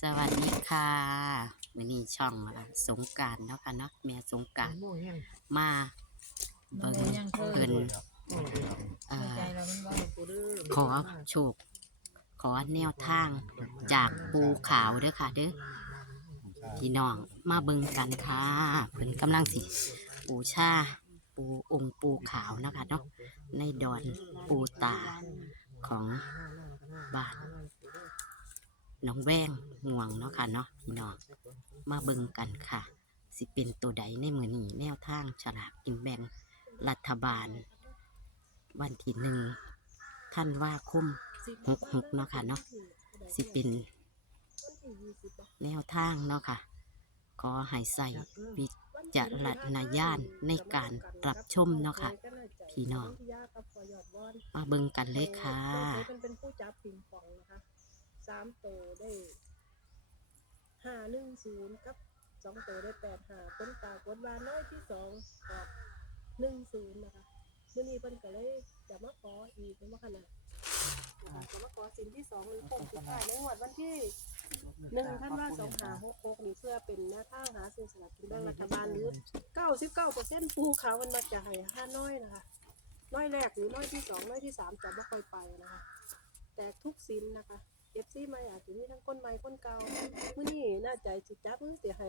สวัสดีค่ะวันนี้ช่องสงการเนาะค่ะเนาะแม่สงการมาเบิ่งเพิ่นขอโชค ขอแนวทางจากปูขาวเด้อค่ะเด้อพี่น้องมาเบิ่งกันค่ะเพิ่นกำลังสิ ปูชาปูองค์ปูขาวนะคะเนาะในดอนปูตาของบ้าน น้องแวงง่วงเนาะค่ะเนาะพี่น้องมาเบิ่งกันค่ะ สิเป็นตัวใดในมือนี้แนวทางฉลากกินแบ่งรัฐบาล วันที่หนึ่งท่านว่าคุ้มหกหกเนาะค่ะเนาะสิเป็นแนวทางเนาะค่ะขอให้ใส่วิจารณญาณในการรับชมเนาะค่ะ พี่น้อง มาเบิ่งกันเลยค่ะ สามโตได้ห้าหนึ่งศูนย์กับสองโตได้แปดห้าผลปรากฏว่าน้อยที่สองออกหนึ่งศูนย์นะคะเมื่อนี้เพิ่นก็เลยจะมาขออีกเป็นว่าขนาดจะมาขอสินที่สองหรือคงสุดท้ายในงวดวันที่หนึ่งท่านว่าสองหาหกหกนี่เพื่อเป็นหน้าทางหาซื้อสลากกินแบ่งรัฐบาลหรือเก้าสิบเก้าเปอร์เซ็นต์ปูเขามันมาจะให้ห้าน้อยนะคะน้อยแรกหรือน้อยที่สองน้อยที่สามจะไม่ค่อยไปนะคะ แต่ทุกสินนะคะ เอฟซีไม่อาจจะมีทั้งก้นไม้ก้นเก่ามื่อนี้น่าใจจิจับมือเสียให้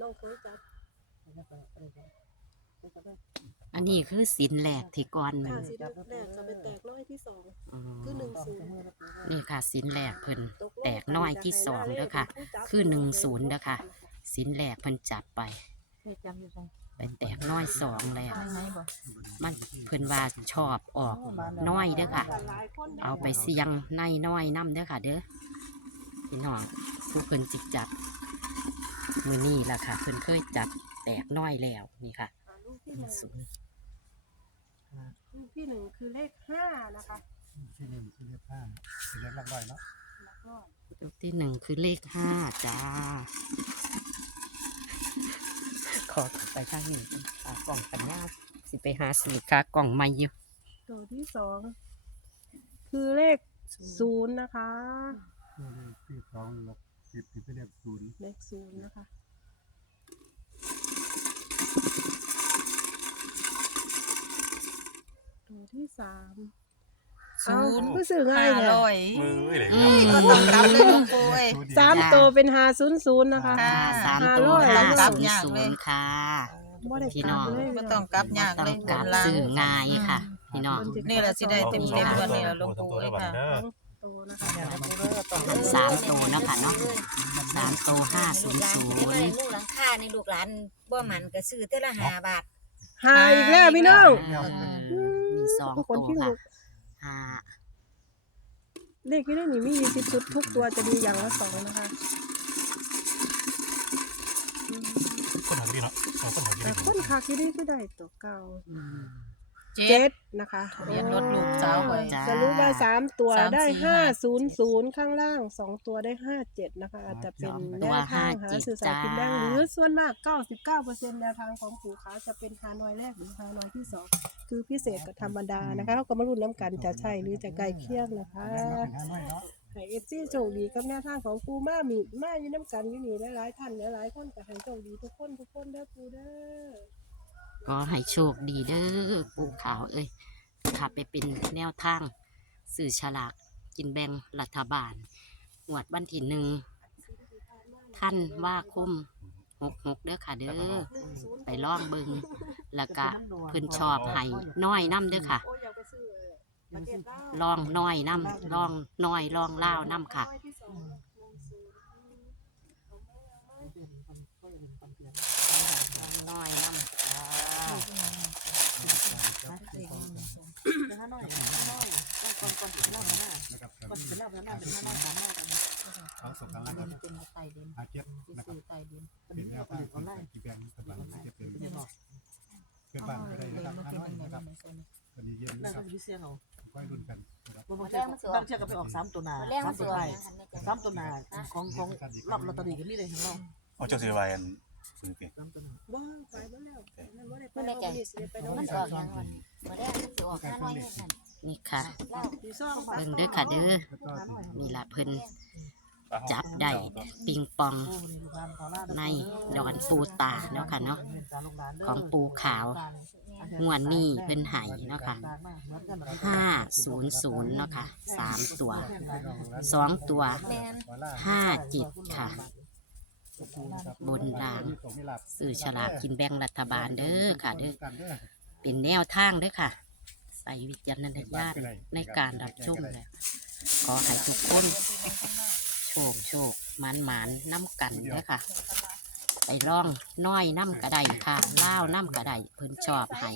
น้องเคยจับอันนี้คือสินแหลกที่ก่อนมัถ้านสินแรกจะเป็นแตกน้อยที่สอง อ๋อคือหนึ่งศูนย์ นี่ค่ะสินแหลกเพิ่น ตกลงแตกน้อยที่สองเด้อค่ะคือหนึ่งศูนย์เด้อค่ะ สินแหลกเพิ่นจับไป ไปแตกน้อยสองแล้วมันเพิ่นว่าชอบออกน้อยเด้อค่ะหลายคนได้เอาไปเสียงในน้อยน้ำเด้อค่ะ เด้อพี่น้องผู้เพิ่นจิกจับมือนี่ล่ะค่ะ เพิ่นเคยจับแตกน้อยแล้วนี่ค่ะอ่าลูกที่หนึ่งศูนย์ลูกที่หนึ่งคือเลขห้านะคะที่หนึ่งที่เลขห้าที่เลขหลักร้อยเนาะแล้วก็ลูกที่หนึ่งคือเลขห้าจ้า ขอกลับไปข้างนี้ขากล่องกันยาวสิไปหาสีขากล่องใหม่อยู่ตัวที่สองคือเลขศูนย์นะคะที่เลขที่สองหลักสิบที่เป็นเลขศูนย์เลขศูนย์นะคะตัวที่สาม ศูนย์รู้สึกง่ายห้าเลยร้อยมือเลยอืครับมก็ต้องกลับเลยหลวงปู่เอ้ย สามตัวเป็นหาศูนย์ศูนย์นะคะ ค่ะสามห้าตัวร้อยห้าต้องกลับศูนย์ยากศูเลยนย์ค่ะ บ่ได้พี่กน้ลัอบงเลยก็ต้องกลับยากต้อเลงยกลับลางซื้อง่ายค่ะ พี่น้อง นี่แหละสิได้เต็มเต็มวันนี้ละหลวงปู่เอ้ยค่ะตัวนะคะสามตัวเนาะค่ะเนาะสามตัวห้าศูนย์ศูนลูกหลานย์ลูกหลังค่าในลูกหลานบ่หมันก็ซื้อเท่าละห้าบาท หาอีกแล้วพี่น้อง มีสองทุกคตันวที่ค่ะ ลูก ห้าเลขที่ได้หนีมียี่สิบชุดทุกตัวจะมีอย่างละสองนะคะอืมคนหาดีเนาะเอาคนหาดีแต่คนคาคิดที่ได้ตัวเก่า อืม เจ็เจ็ดดนะคะทะเบียนรถลูกสาวไว้จ้าจะรู้ว่าสามตัวสามได้สี่ห้าห้าศูนย์ศูนย์ข้างล่างสองตัวได้ห้าเจ็ดนะคะอาจจะเป็นแนวทางหาสื่อสารกินแบงหรือส่วนมากเก้าสิบเก้าเปอร์เซ็นต์แนวทางของปู่ขาจะเป็นฮานอยแรกหรือฮานอยที่สองคือพิเศษกับธรรมดานะคะเขาก็มารุ่นน้ำกันจะใช่หรือจะใกล้เคียงนะคะห้าน้อยเนาะให้เอฟซีโชคดีกับแนวทางของปูมามีมาอยู่น้ำกันอยู่นี่หลายๆท่านหลายๆคนก็ให้โชคดีทุกคนทุกคนเด้อปูเด้อ ก็ให้โชคดีเด้อปูขาวเอ้ยขับไปเป็นแนวทาง สื่อฉลากกินแบ่งรัฐบาลหวดวันที่หนึ่งท่านว่าคุ้มหกหกเด้อค่ะเด้อไปล่องเบิงแล้วก็เพิ่นชอบให้น้อยน้ำเด้อค่ะล่องน้อยน้ำล่องน้อยล่องเล่าน้ำค่ะน้อยน้ำ แล้วกับเอาสองครั้งแล้วกันอาเจ็ดนะครับเป็นแนวทางของกีแบงรับจะเป็นเพื่อนบ้านก็ได้นะครับห้าน้อยนะครับตอนนี้เย็นน่านะครับมีเสียงเอาค่อยรุ่นกันนะครับบางเชือกบางเชือกก็ไปออกสามตัวนาแรกสามันตัสิวออกท้ายยังหันไม่สามตัวนาของของรอบลอตเตอรี่ก็มีเลยของเราเอาเจ้าสิวายัน ซื้อเก่งสามตัวหนาว้าวไปมาแล้วนั่นว่าได้ไปมันได้เอาใจไปนี่สิได้ไปน้องมันสาอวอกยังวันบ่ได้มันสิออกห้าน้อยนั่นนี่ค่ะเล่าดีซ่องเบิ่งเด้อค่ะเด้อแล้วก็นี่ละเพิ่นจับได้ปิงปองในดอนปูตาเนาะค่ะเนาะของปูขาวงวดนี้เพิ่นให้เนาะค่ะห้าศูนย์ศูนย์เนาะค่ะสามตัวสองตัวแม่นห้าจิตค่ะ บนรางสื่อฉลากกินแบ่งรัฐบาลเด้อค่ะเด้อเป็นแนวทางเด้อค่ะ ใส่วิจารณญาณในการรับชมเลยขอให้ทุกคนโชคโชคหมันหมันน้ำกันเด้อค่ะไปร่องน้อยน้ำกระไดค่ะเล่าวน้ำกระไดเพิ่นชอบให้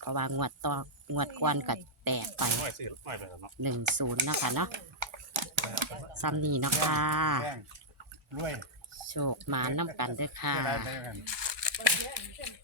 เพราะว่างวดต่องวดกวนกัแตกไปน้อยสิน้อยไปแล้วเนาะหนึ่งศูนย์นะคะเนาะซ้ำนี่เนาะค่ะรวย โชคหมาน้ำกันเด้วยค่ะ ได้ได้กัน